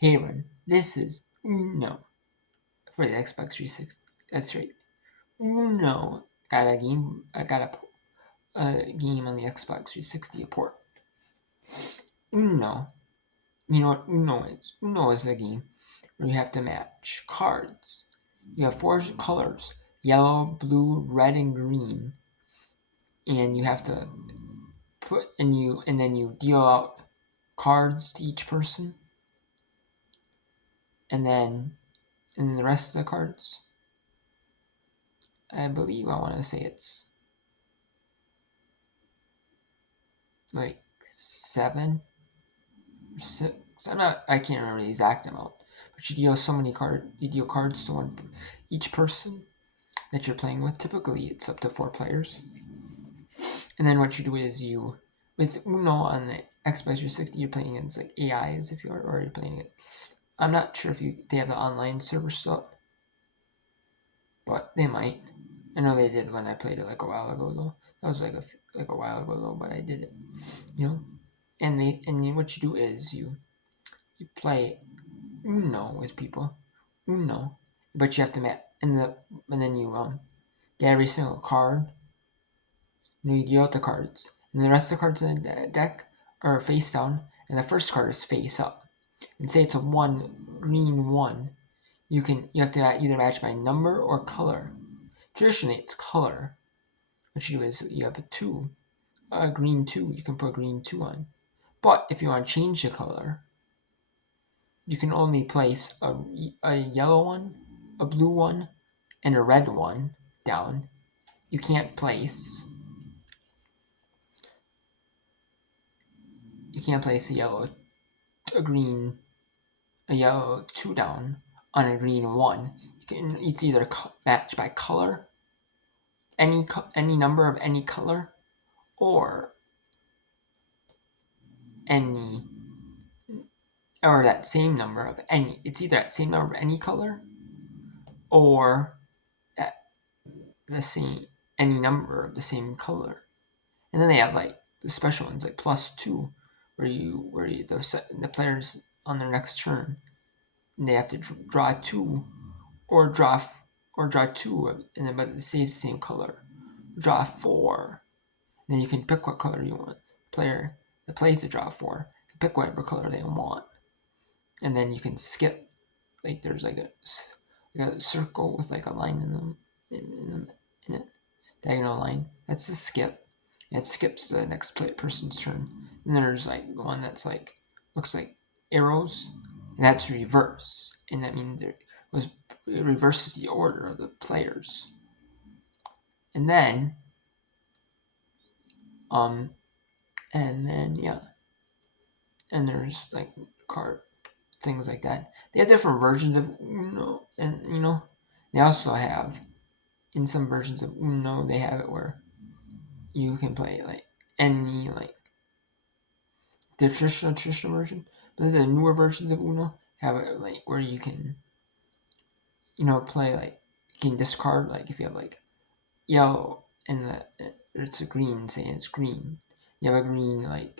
Hey everyone, this is Uno for the Xbox 360. That's right, Uno. Got a game. I got a game on the Xbox 360 port. Uno. You know what Uno is? Uno is a game where you have to match cards. You have four colors: yellow, blue, red, and green, and you have to and then you deal out cards to each person, and then the rest of the cards. I believe I want to say it's like 7 or 6. I can't remember the exact amount, but you deal cards to each person that you're playing with. Typically, it's up to 4 players. And then what you do is with Uno on the Xbox 360, you're playing against like AIs if you're already playing it. I'm not sure if they have the online server still up, but they might. I know they did when I played it like a while ago though. That was like a while ago though, but I did it, you know. And what you do is you play Uno with people, Uno, but you have to match and then you get every single card. You deal out the cards, and the rest of the cards in the deck are face down, and the first card is face up. And say it's a green one, you have to either match by number or color. Traditionally, it's color. What you do is you have a green 2. You can put green 2 on. But if you want to change the color, you can only place a yellow one, a blue one, and a red one down. You can't place a yellow 2 down on a green 1. It's either match by color, any number of any color, or any or that same number of any. It's either that same number of any color or that the same any number of the same color. And then they have like the special ones like +2, the players on their next turn, and they have to draw 2 or draw 2, and then but it stays the same color. Draw 4, and then you can pick what color you want. Player that plays the draw 4 can pick whatever color they want, and then you can skip. Like there's like a circle with like a line in it, diagonal line. That's the skip. It skips to the next person's turn. And there's like one that's like looks like arrows, and that's reverse, and that means it reverses the order of the players. And then, yeah, and there's like card things like that. They have different versions of Uno, and they also have in some versions of Uno they have it where you can play like any like the traditional version, but the newer versions of Uno have it like where you can play like you can discard like if you have like yellow and it's a green, saying it's green. You have a green that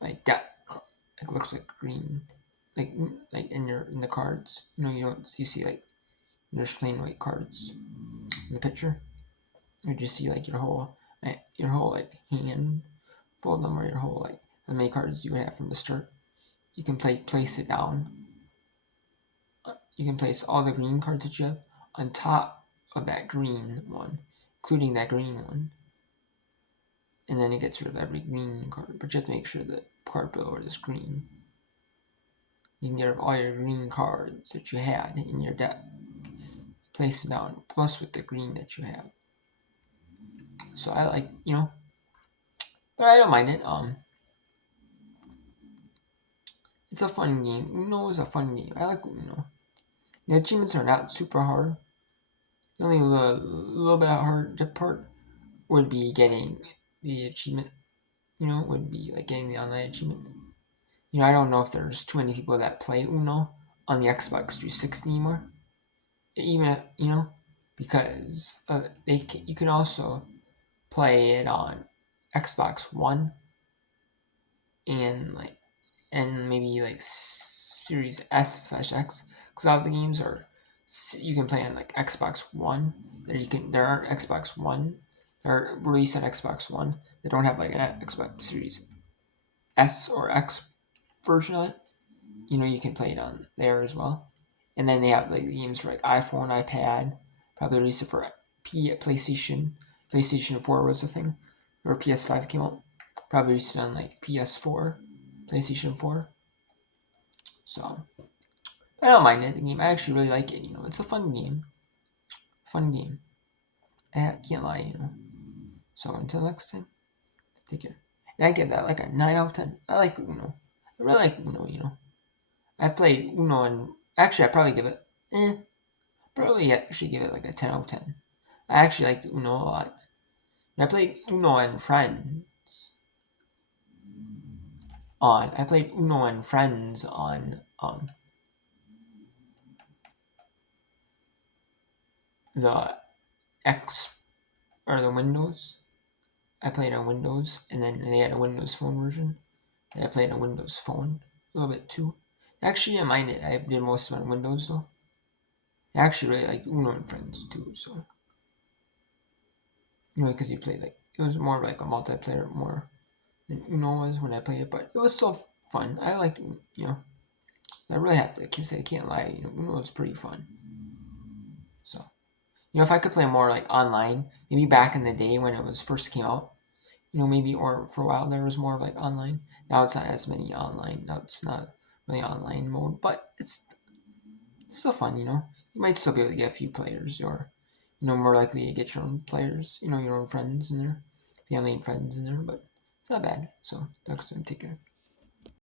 it looks like green like in the cards. You see like there's plain white cards in the picture. You just see like your whole like hand full of them, or your whole like how many cards you would have from the start. You can place it down. You can place all the green cards that you have on top of that green one, including that green one. And then it gets rid of every green card, but you have to make sure that card below it is green. You can get rid of all your green cards that you had in your deck. Place it down, plus with the green that you have. So I like, but I don't mind it. It's a fun game. Uno is a fun game. I like Uno. The achievements are not super hard. The only little bit hard part would be getting the achievement. Would be like getting the online achievement. I don't know if there's too many people that play Uno on the Xbox 360 anymore. Even because you can also play it on Xbox One and maybe like Series S/X, because a lot of the games are you can play on like Xbox One. There are Xbox One. They're released on Xbox One. They don't have like an Xbox Series S or X version of it. You can play it on there as well. And then they have like the games for like iPhone, iPad. Probably released it for PlayStation. PlayStation 4 was a thing, or PS5 came out. Probably released it on like PS4, PlayStation 4. So I don't mind it. The game, I actually really like it. It's a fun game. Fun game. I can't lie. So until next time, take care. And I give that like a 9 out of 10. I like Uno. I really like Uno. I've played Uno and actually I probably give it probably actually give it like a 10 out of 10. I actually like Uno a lot. And I played Uno and Friends on the X or the Windows. I played on Windows, and then they had a Windows Phone version. And I played on Windows Phone a little bit too. Actually, I didn't mind it. I did most of it on Windows though. I actually really like Uno and Friends too. So because you played like it was more like a multiplayer more than Uno was when I played it, but it was still fun. I liked I really have to say I can't lie. Uno was pretty fun. So if I could play more like online, maybe back in the day when it was first came out, maybe or for a while there was more of like online. Now it's not as many online. Now it's not really online mode, but it's still fun. You might still be able to get a few players, or more likely to get your own players. Your own friends in there, family and friends in there, but it's not bad. So next time, take care.